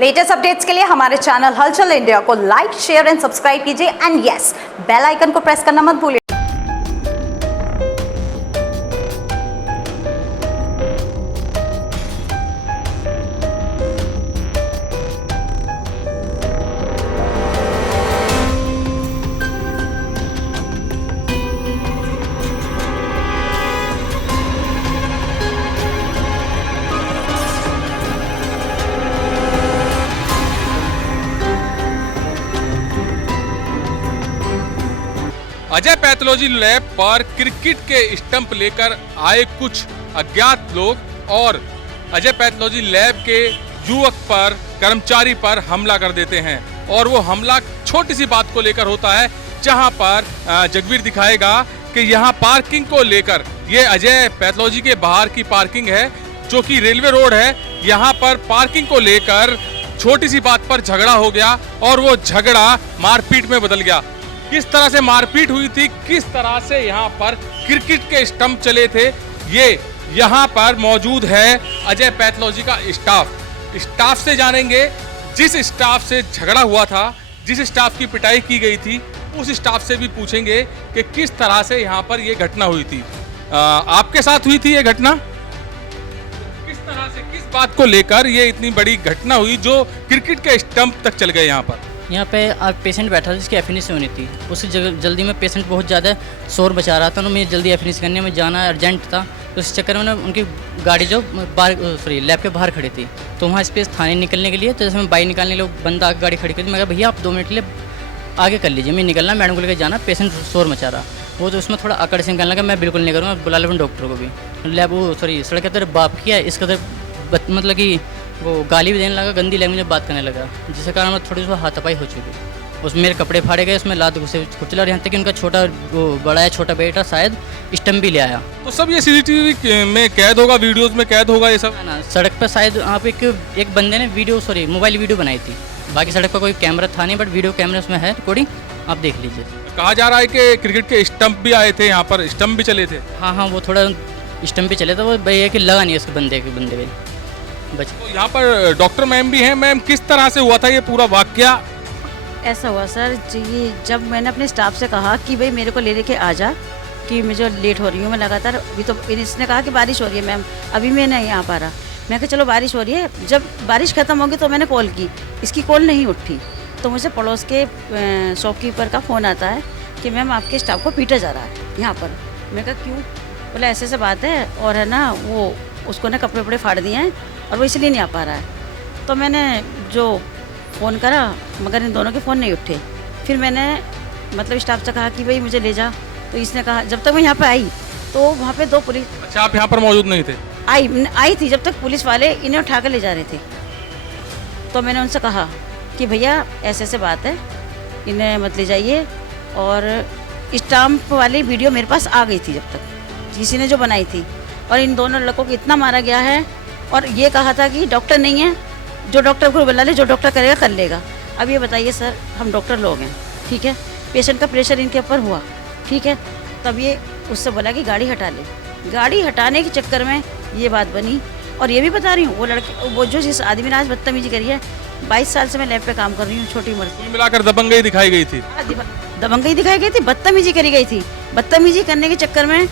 Latest updates के लिए हमारे चैनल हलचल इंडिया को लाइक, शेयर एंड सब्सक्राइब कीजिए एंड यस, बेल आइकन को प्रेस करना मत भूलिए। अजय पैथोलॉजी लैब पर क्रिकेट के स्टंप लेकर आए कुछ अज्ञात लोग और अजय पैथोलॉजी लैब के युवक पर, कर्मचारी पर हमला कर देते हैं। और वो हमला छोटी सी बात को लेकर होता है, जहां पर जगवीर दिखाएगा कि यहां पार्किंग को लेकर, ये अजय पैथोलॉजी के बाहर की पार्किंग है जो कि रेलवे रोड है। यहां पर पार्किंग को लेकर छोटी सी बात पर झगड़ा हो गया और वो झगड़ा मारपीट में बदल गया। किस तरह से मारपीट हुई थी, किस तरह से यहाँ पर क्रिकेट के स्टंप चले थे, ये यहाँ पर मौजूद है अजय पैथोलॉजी का स्टाफ से जानेंगे। जिस स्टाफ से झगड़ा हुआ था, जिस स्टाफ की पिटाई की गई थी, उस स्टाफ से भी पूछेंगे कि किस तरह से यहाँ पर ये घटना हुई थी। आपके साथ हुई थी ये घटना? किस तरह से, किस बात को लेकर ये इतनी बड़ी घटना हुई जो क्रिकेट के स्टंप तक चल गए? यहाँ पे पेशेंट बैठा था जिसकी एफिनिश होनी थी, उसी जल्दी में पेशेंट बहुत ज़्यादा शोर बचा रहा था, तो मुझे जल्दी एफिनिश करने में जाना अर्जेंट था। तो इस चक्कर में ना उनकी गाड़ी जो लैब के बाहर खड़ी थी, तो वहाँ स्पेस थाने निकलने के लिए, तो जैसे मैं बाइक निकालने के लिए बंदा गाड़ी खड़ी कर दी। मैं कहा भैया आप 2 मिनट के लिए आगे कर लीजिए, मैं निकलना, मैडम को लेकर जाना, पेशेंट शोर मचा रहा। वो तो उसमें थोड़ा अकड़ से निकलने लगा, मैं बिल्कुल नहीं करूँगा, बुला लो डॉक्टर को भी। लैब सड़क के तरफ बाप किया, इसका तरफ मतलब कि वो गाली भी देने लगा, गंदी लैंग्वेज में बात करने लगा, जिसके कारण मैं थोड़ी सी हाथापाई हो चुकी। उसमें मेरे कपड़े फाड़े गए, उसमें लात घुसे कुचला, और यहाँ तक कि उनका बड़ा या छोटा बेटा शायद स्टंप भी ले आया। तो सब ये सीसीटीवी में कैद होगा, वीडियोस में कैद होगा ये सब ना। सड़क पर शायद आप एक बंदे ने मोबाइल वीडियो बनाई थी, बाकी सड़क पर कोई कैमरा था नहीं, बट वीडियो कैमरा उसमें है रिकॉर्डिंग, आप देख लीजिए। कहा जा रहा है कि क्रिकेट के स्टंप भी आए थे यहाँ पर, स्टंप भी चले थे। हाँ, वो थोड़ा स्टंप भी चले थे, वो भैया कि लगा नहीं उसके बंदे पे तो यहाँ पर डॉक्टर मैम भी हैं। मैम, किस तरह से हुआ था ये पूरा वाकया? ऐसा हुआ सर जी, जब मैंने अपने स्टाफ से कहा कि भाई मेरे को लेके आ जा, कि मुझे लेट हो रही हूँ मैं लगातार, अभी तो इसने कहा कि बारिश हो रही है मैम, अभी मैं नहीं आ पा रहा। मैं कहा चलो बारिश हो रही है, जब बारिश खत्म होगी तो मैंने कॉल की, इसकी कॉल नहीं उठी, तो मुझे पड़ोस के शॉपकीपर का फ़ोन आता है कि मैम आपके स्टाफ को पीटा जा रहा है यहाँ पर। मैं कहा क्यों? बोले ऐसे ऐसे बात है, और है ना वो उसको ना कपड़े वपड़े फाड़ दिए हैं और वो इसलिए नहीं आ पा रहा है। तो मैंने जो फ़ोन करा, मगर इन दोनों के फ़ोन नहीं उठे। फिर मैंने मतलब स्टाफ से कहा कि भाई मुझे ले जा, तो इसने कहा, जब तक मैं यहाँ पे आई तो वहाँ पे 2 पुलिस। अच्छा, आप यहाँ पर मौजूद नहीं थे? आई थी जब तक पुलिस वाले इन्हें उठा कर ले जा रहे थे। तो मैंने उनसे कहा कि भैया ऐसे ऐसे बात है, इन्हें मत ले जाइए। और स्टाम्प वाली वीडियो मेरे पास आ गई थी जब तक, किसी ने जो बनाई थी, और इन दोनों लड़कों को इतना मारा गया है। और ये कहा था कि डॉक्टर नहीं है, जो डॉक्टर को बुला ले, जो डॉक्टर करेगा कर लेगा। अब ये बताइए सर, हम डॉक्टर लोग हैं, ठीक है, पेशेंट का प्रेशर इनके ऊपर हुआ, ठीक है, तब ये उससे बोला कि गाड़ी हटा ले। गाड़ी हटाने के चक्कर में ये बात बनी। और ये भी बता रही हूँ, वो जो जिस आदमी ने आज बदतमीजी करी है, 22 साल से मैं लैब पे काम कर रही हूँ, छोटी उम्र से। कुल मिलाकर दबंगई दिखाई गई थी। दबंगई दिखाई गई थी, बदतमीजी करी गई थी। बदतमीजी करने के चक्कर में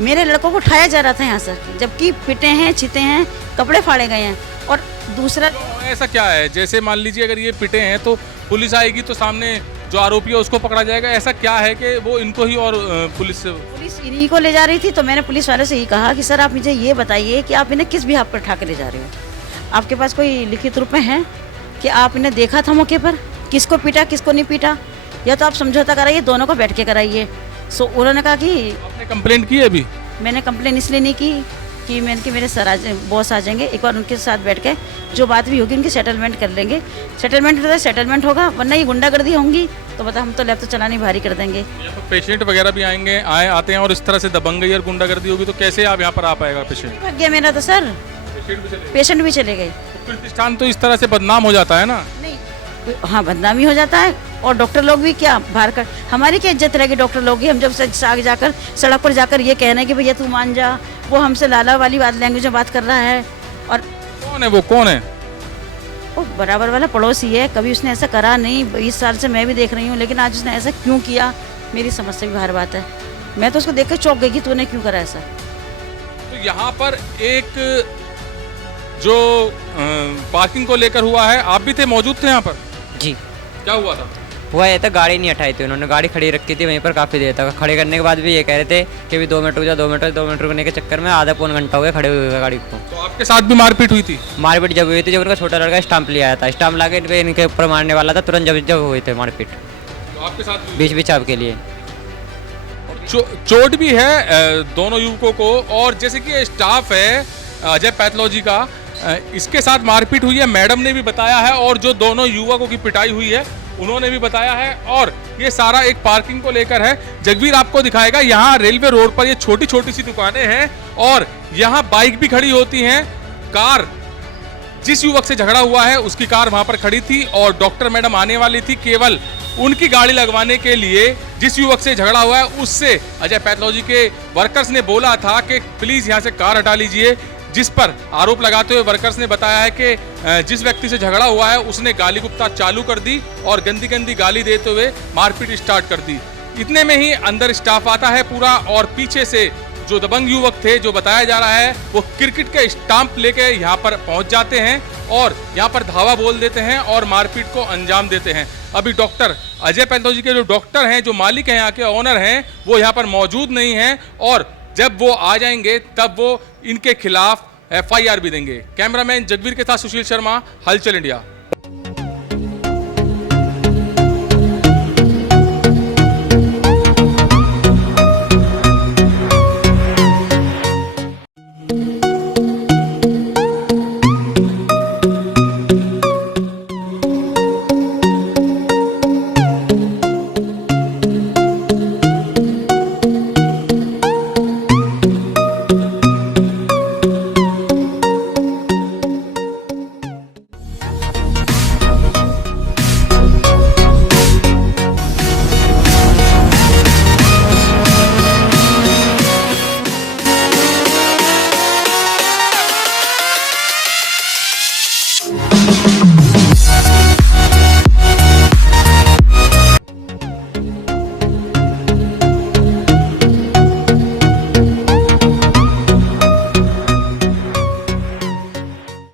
मेरे लड़कों को उठाया जा रहा था यहाँ से, जबकि पिटे हैं, छिते हैं, कपड़े फाड़े गए हैं। और दूसरा तो ऐसा क्या है, जैसे मान लीजिए अगर ये पिटे हैं तो पुलिस आएगी तो सामने जो आरोपी है उसको पकड़ा जाएगा, ऐसा क्या है कि वो इनको ही और पुलिस इन्हीं को ले जा रही थी। तो मैंने पुलिस वाले से ही कहा कि सर आप मुझे ये बताइए कि आप इन्हें किस भी हाथ पर उठा के ले जा रहे हो? आपके पास कोई लिखित रूप में है कि आप इन्हें देखा था मौके पर, किसको पीटा किसको नहीं पीटा, या तो आप समझौता कराइए, दोनों को बैठ के कराइए। सो उन्होंने कहा कि आपने कंप्लेंट की है अभी? मैंने कंप्लेंट इसलिए नहीं की कि मैंने कि मेरे बॉस आ जाएंगे, एक बार उनके साथ बैठ के जो बात भी होगी उनकी सेटलमेंट कर लेंगे। सेटलमेंट होगा, वरना ये गुंडागर्दी होंगी तो बता, हम तो लैब तो चलानी भारी कर देंगे। तो पेशेंट वगैरह भी आते हैं और इस तरह से दबंगई और गुंडागर्दी होगी तो कैसे आप यहाँ पर आ पाएगा पेशेंट? भाग गया मेरा तो सर, पेशेंट भी चले गए। प्रतिष्ठान तो इस तरह से बदनाम हो जाता है ना? नहीं, हाँ बदनामी हो जाता है। और डॉक्टर लोग भी क्या बाहर कर, हमारी क्या इज्जत रहेगी डॉक्टर लोग की? हम जब आगे जाकर सड़क पर जाकर ये कहना है कि भैया तू मान जा, वो हमसे लाला वाली बात लैंग्वेज में बात कर रहा है। और कौन है वो, कौन है? वो बराबर वाला पड़ोसी है, कभी उसने ऐसा करा नहीं। 20 साल से मैं भी देख रही हूँ, लेकिन आज उसने ऐसा क्यों किया, मेरी समझ से भी बाहर बात है। मैं तो उसको देख कर चौंक गई कि तूने क्यों करा ऐसा। तो यहाँ पर एक जो पार्किंग को लेकर हुआ है, आप भी थे, मौजूद थे यहाँ पर, जी। क्या हुआ था? हुआ ये था, गाड़ी नहीं हटाई थी उन्होंने, गाड़ी खड़ी रखी थी वहीं पर काफ़ी देर तक। खड़े करने के बाद भी ये कह रहे थे कि भी 2 मिनट रुक जा, 2 मिनट रुकने के चक्कर में आधा पौन घंटा हो गया खड़े हुए गाड़ी को। तो आपके साथ भी मारपीट हुई थी? मारपीट जब हुई थी, जब उनका छोटा लड़का स्टाम्प ले आया था, स्टाम्प ला के इनके ऊपर मारने वाला था, तुरंत जब हुई थे मारपीट तो आपके साथ भी बीच बीच आपके लिए। चोट भी है दोनों युवकों को। और जैसे कि स्टाफ है अजय पैथोलॉजी का, इसके साथ मारपीट हुई है, मैडम ने भी बताया है, और जो दोनों युवकों की पिटाई हुई है उन्होंने भी बताया है। और ये सारा एक पार्किंग को लेकर है। जगवीर आपको दिखाएगा, यहाँ रेलवे रोड पर ये छोटी छोटी सी दुकानें हैं और यहाँ बाइक भी खड़ी होती हैं। कार, जिस युवक से झगड़ा हुआ है उसकी कार वहां पर खड़ी थी और डॉक्टर मैडम आने वाली थी केवल उनकी गाड़ी लगवाने के लिए। जिस युवक से झगड़ा हुआ है उससे अजय पैथोलॉजी के वर्कर्स ने बोला था कि प्लीज यहाँ से कार हटा लीजिए, जिस पर आरोप लगाते हुए वर्कर्स ने बताया है कि जिस व्यक्ति से झगड़ा हुआ है उसने गाली गुप्ता चालू कर दी और गंदी गंदी गाली देते हुए मारपीट स्टार्ट कर दी। इतने में ही अंदर स्टाफ आता है पूरा, और पीछे से जो दबंग युवक थे, जो बताया जा रहा है, वो क्रिकेट के स्टाम्प लेके यहाँ पर पहुंच जाते हैं और यहाँ पर धावा बोल देते हैं और मारपीट को अंजाम देते हैं। अभी डॉक्टर अजय पैथोलॉजी के जो डॉक्टर हैं, जो मालिक हैं, यहाँ के ओनर हैं, वो यहाँ पर मौजूद नहीं हैं और जब वो आ जाएंगे तब वो इनके खिलाफ FIR भी देंगे। कैमरामैन जगवीर के साथ सुशील शर्मा, हलचल इंडिया।